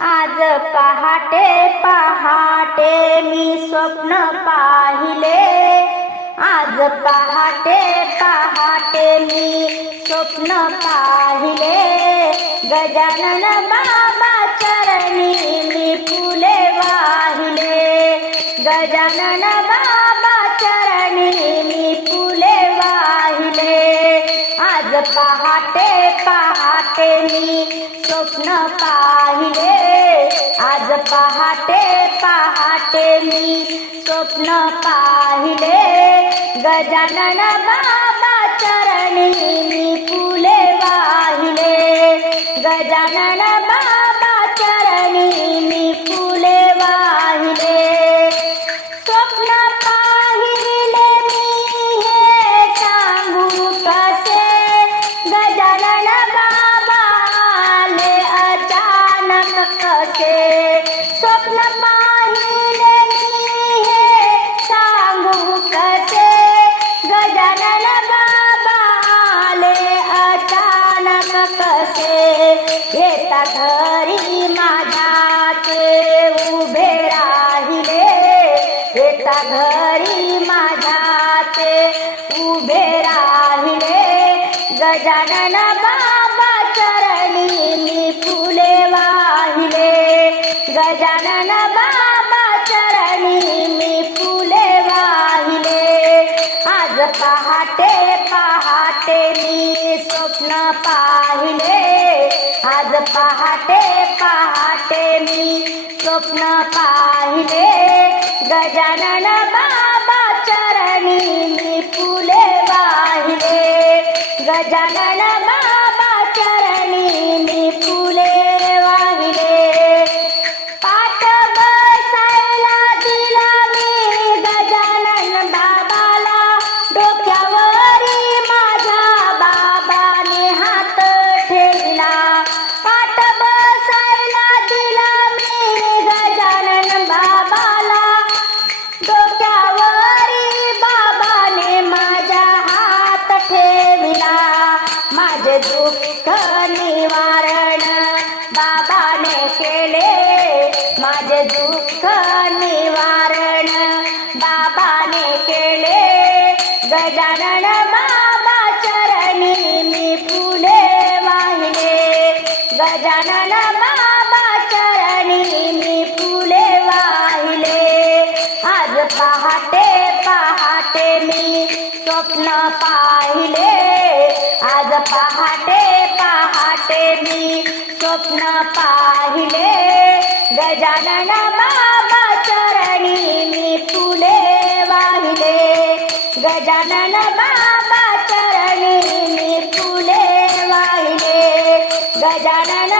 आज पहाटे पहाटे मी स्वप्न पाहिले. आज पहाटे पहाटे मी स्वप्न पाहिले. गजानन बाबा चरणी मी फुले वाहिले. गजानन आज पहाटे पहाटे मी स्वप्न पाहिले. आज पहाटे पहाटे मी स्वप्न पाहिले. गजानन बाबा चरणी मी फुले वाहिले. गजानन घरी माझ्या ते उभे राहिले. येता घरी माझ्या ते उभे राहिले. गजानन पहाटे पहाटे मी स्वप्न पाहिले. आज पहाटे पहाटे मी स्वप्न पाहिले. गजानन बाबा चरणी मी फुले वाहिले. गजानन बाबा दुःख निवारण बाबाने केले. गजानन बाबा चरणी मी फुले वाहिले. गजानन बाबा चरणी मी फुले वाहिले. आज पहाटे पहाटे मी स्वप्न पाहिले. आज पहाटे पहाटे मी स्वप्न पाहिले. गजानन बाबा चरणी मी फुले वाहिले गजानन बाबा चरणी मी फुले वाहिले गजानन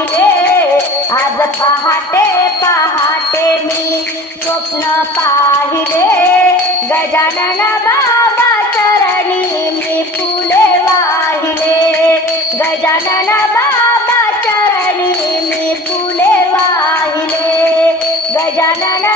पाहिले आज पहाटे पहाटे मी स्वप्न पाहिले। गजानन बाबा चरणी मी फुले वाहिले। गजानन बाबा चरणी मी फुले वाहिले। गजानन